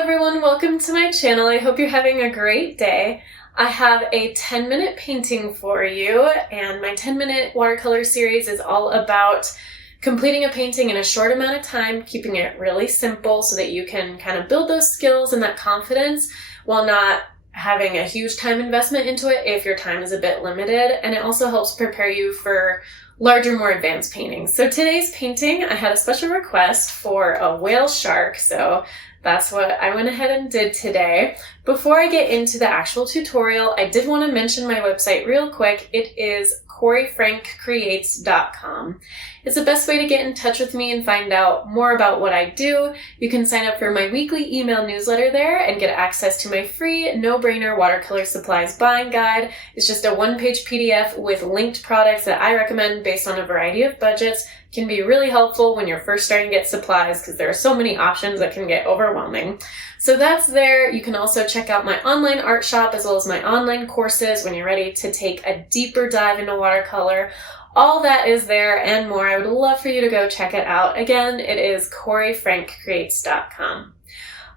everyone, welcome to my channel. I hope you're having a great day. I have a 10-minute painting for you, and my 10-minute watercolor series is all about completing a painting in a short amount of time, keeping it really simple so that you can kind of build those skills and that confidence while not having a huge time investment into it if your time is a bit limited. And it also helps prepare you for larger, more advanced paintings. So today's painting, I had a special request for a whale shark, so that's what I went ahead and did today. Before I get into the actual tutorial, I did want to mention my website real quick. It is CoreyFrankCreates.com. It's the best way to get in touch with me and find out more about what I do. You can sign up for my weekly email newsletter there and get access to my free no-brainer watercolor supplies buying guide. It's just a one-page PDF with linked products that I recommend based on a variety of budgets. Can be really helpful when you're first starting to get supplies because there are so many options that can get overwhelming. So that's there. You can also check out my online art shop as well as my online courses when you're ready to take a deeper dive into watercolor. All that is there and more. I would love for you to go check it out. Again, it is CoreyFrankCreates.com.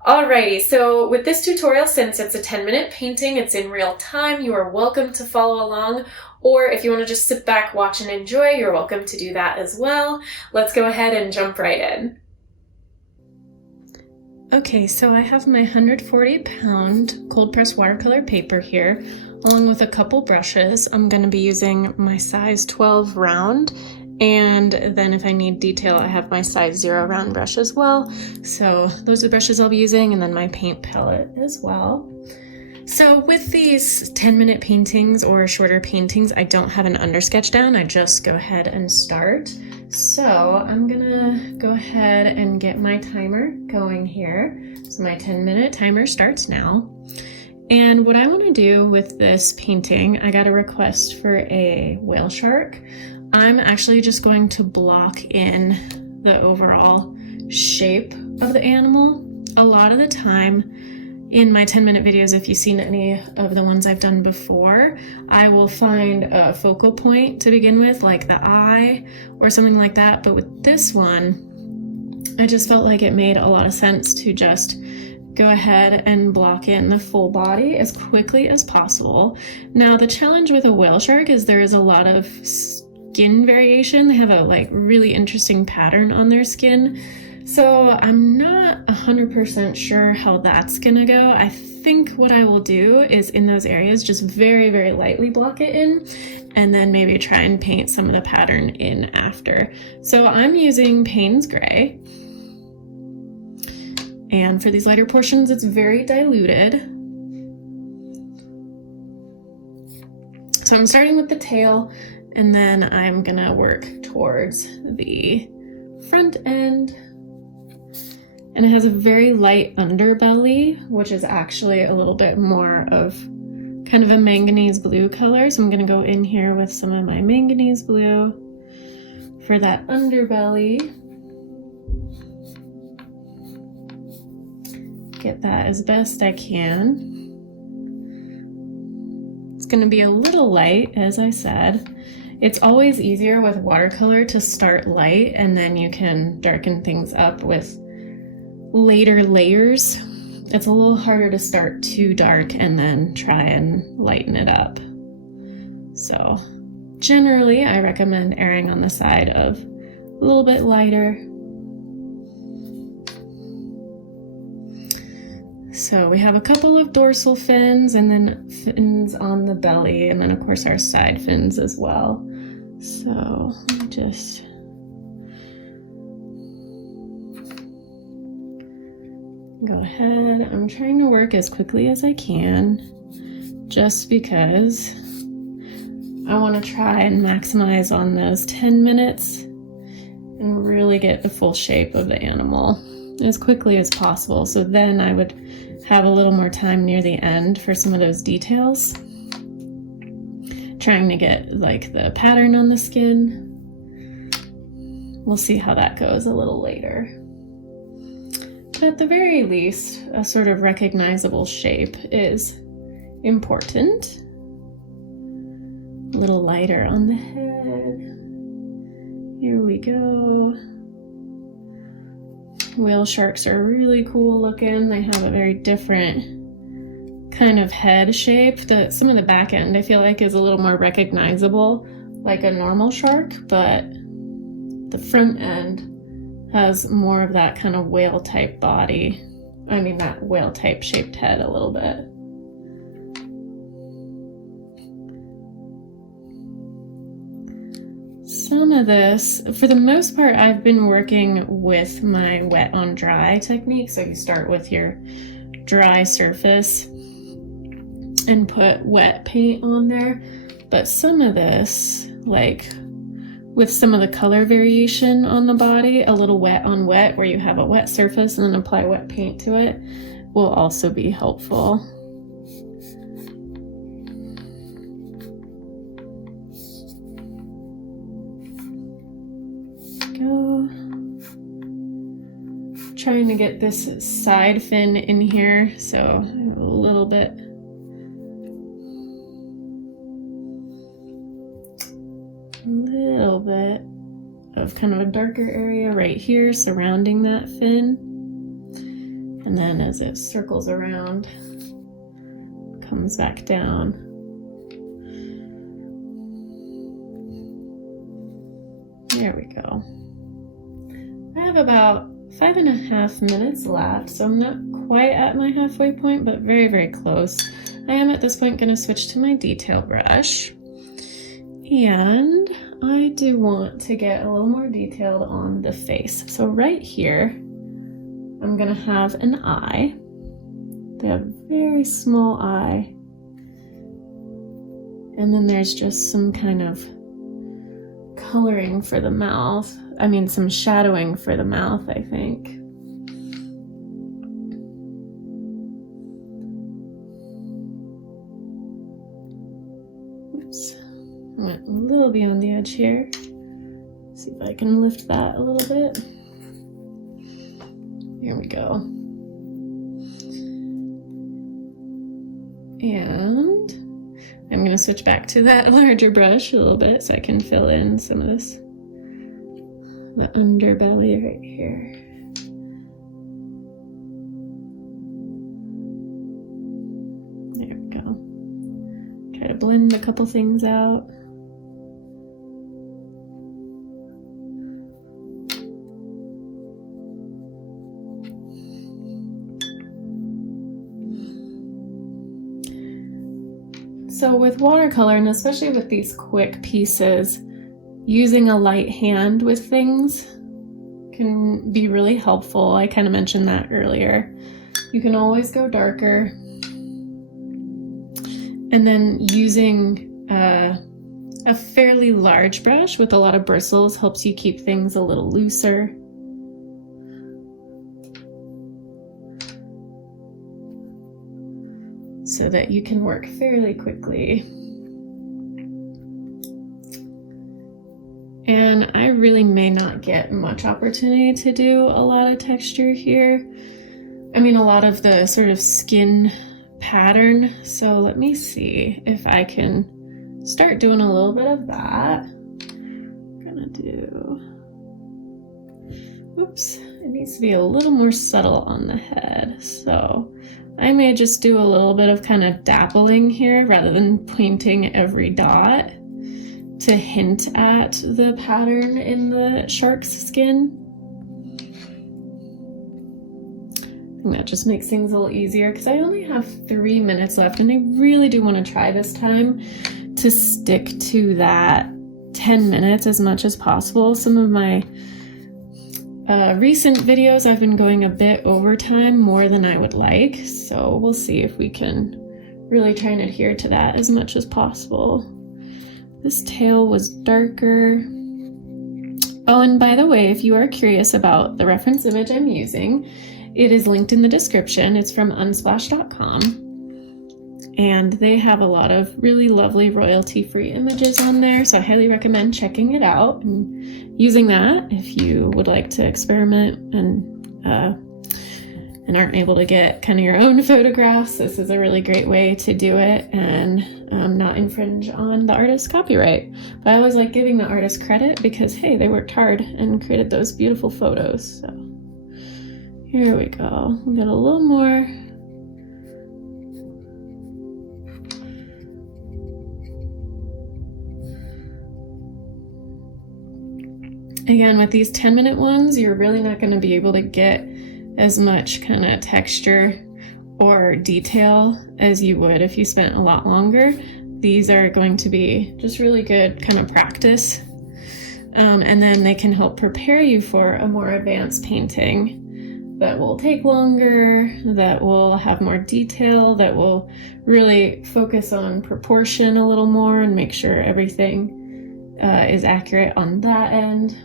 Alrighty, so with this tutorial, since it's a 10-minute painting, it's in real time, you are welcome to follow along, or if you want to just sit back, watch, and enjoy, you're welcome to do that as well. Let's go ahead and jump right in. Okay, so I have my 140-pound cold-pressed watercolor paper here, along with a couple brushes. I'm going to be using my size 12 round, and then if I need detail, I have my size 0 round brush as well. So those are the brushes I'll be using, and then my paint palette as well. So with these 10-minute paintings or shorter paintings, I don't have an undersketch down. I just go ahead and start. So I'm gonna go ahead and get my timer going here. So my 10-minute timer starts now. And what I want to do with this painting, I got a request for a whale shark. I'm actually just going to block in the overall shape of the animal. A lot of the time in my 10-minute videos, if you've seen any of the ones I've done before, I will find a focal point to begin with, like the eye or something like that. But with this one, I just felt like it made a lot of sense to just go ahead and block in the full body as quickly as possible. Now, the challenge with a whale shark is there is a lot of skin variation. They have a really interesting pattern on their skin. So I'm not 100% sure how that's gonna go. I think what I will do is in those areas just very, very lightly block it in and then maybe try and paint some of the pattern in after. So I'm using Payne's Gray. And for these lighter portions, it's very diluted. So I'm starting with the tail, and then I'm gonna work towards the front end. And it has a very light underbelly, which is actually a little bit more of kind of a manganese blue color. So I'm gonna go in here with some of my manganese blue for that underbelly. Get that as best I can. It's gonna be a little light, as I said. It's always easier with watercolor to start light and then you can darken things up with later layers. It's a little harder to start too dark and then try and lighten it up. So generally, I recommend erring on the side of a little bit lighter. So we have a couple of dorsal fins and then fins on the belly, and then of course our side fins as well. So let me just go ahead. I'm trying to work as quickly as I can just because I want to try and maximize on those 10 minutes and really get the full shape of the animal as quickly as possible. So then I would have a little more time near the end for some of those details. Trying to get the pattern on the skin. We'll see how that goes a little later. But at the very least, a sort of recognizable shape is important. A little lighter on the head. Here we go. whale sharks are really cool looking. They have a very different kind of head shape. Some of the back end I feel like is a little more recognizable like a normal shark, but the front end has more of that kind of whale type body. I mean that whale type shaped head a little bit. Some of this, for the most part, I've been working with my wet on dry technique. So you start with your dry surface and put wet paint on there. But some of this, like with some of the color variation on the body, a little wet on wet where you have a wet surface and then apply wet paint to it will also be helpful. Trying to get this side fin in here, so a little bit of kind of a darker area right here surrounding that fin, and then as it circles around, comes back down. There we go. I have about 5.5 minutes left, so I'm not quite at my halfway point, but very, very close. I am at this point going to switch to my detail brush, and I do want to get a little more detailed on the face. So right here, I'm going to have an eye. They have a very small eye, and then there's just some kind of coloring for the mouth. I mean, some shadowing for the mouth, I think. Oops, I went a little beyond the edge here. See if I can lift that a little bit. Here we go. And I'm going to switch back to that larger brush a little bit so I can fill in some of this. The underbelly right here. There we go. Try to blend a couple things out. So with watercolor, and especially with these quick pieces, using a light hand with things can be really helpful. I kind of mentioned that earlier. You can always go darker. And then using a fairly large brush with a lot of bristles helps you keep things a little looser. So that you can work fairly quickly. And I really may not get much opportunity to do a lot of texture here. I mean, a lot of the sort of skin pattern. So let me see if I can start doing a little bit of that. I'm gonna do, oops, it needs to be a little more subtle on the head. So I may just do a little bit of kind of dappling here rather than pointing every dot to hint at the pattern in the shark's skin. And that just makes things a little easier because I only have 3 minutes left, and I really do want to try this time to stick to that 10 minutes as much as possible. Some of my recent videos I've been going a bit over time, more than I would like, so we'll see if we can really try and adhere to that as much as possible. This tail was darker. Oh, and by the way, if you are curious about the reference image I'm using, it is linked in the description. It's from unsplash.com, and they have a lot of really lovely royalty-free images on there, so I highly recommend checking it out and using that if you would like to experiment and aren't able to get kind of your own photographs. This is a really great way to do it and not infringe on the artist's copyright. But I always like giving the artist credit because, hey, they worked hard and created those beautiful photos. So Here we go. We got a little more. Again, with these 10-minute ones, you're really not going to be able to get as much kind of texture or detail as you would if you spent a lot longer. These are going to be just really good kind of practice. And then they can help prepare you for a more advanced painting that will take longer, that will have more detail, that will really focus on proportion a little more and make sure everything is accurate on that end.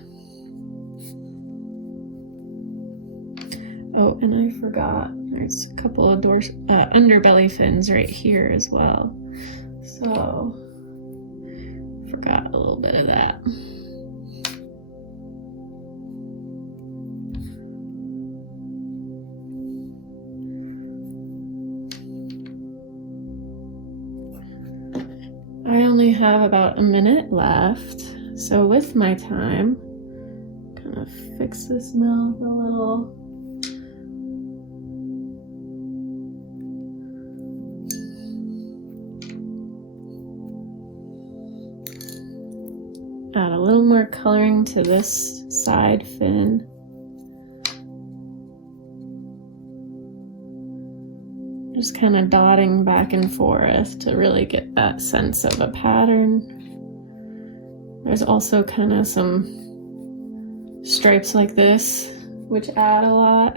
Oh, and I forgot, there's a couple of underbelly fins right here as well. So, forgot a little bit of that. I only have about a minute left, so with my time, kind of fix this mouth a little. Add a little more coloring to this side fin. Just kind of dotting back and forth to really get that sense of a pattern. There's also kind of some stripes like this, which add a lot.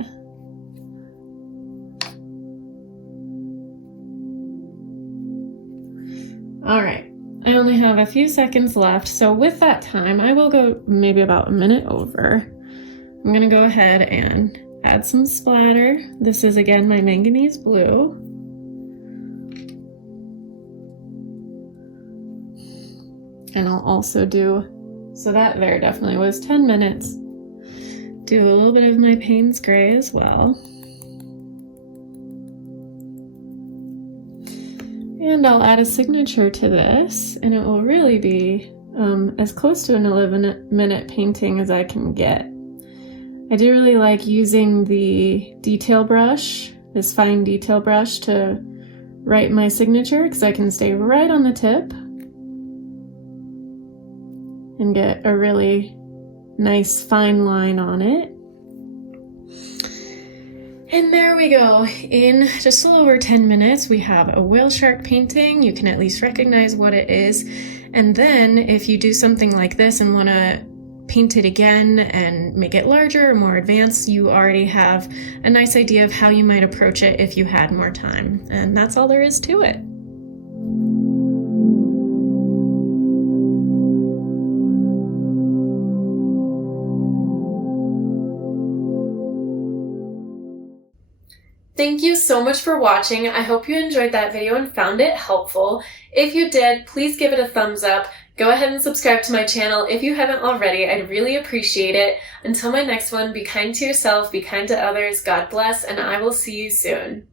All right. I only have a few seconds left, so with that time, I will go maybe about a minute over. I'm gonna go ahead and add some splatter. This is again my manganese blue. And I'll also do, so that there definitely was 10 minutes. Do a little bit of my Payne's gray as well. And I'll add a signature to this, and it will really be as close to an 11-minute painting as I can get. I do really like using the detail brush, this fine detail brush, to write my signature because I can stay right on the tip and get a really nice fine line on it. And there we go. In just a little over 10 minutes, we have a whale shark painting. You can at least recognize what it is. And then if you do something like this and want to paint it again and make it larger or more advanced, you already have a nice idea of how you might approach it if you had more time. And that's all there is to it. Thank you so much for watching. I hope you enjoyed that video and found it helpful. If you did, please give it a thumbs up. Go ahead and subscribe to my channel if you haven't already. I'd really appreciate it. Until my next one, be kind to yourself, be kind to others, God bless, and I will see you soon.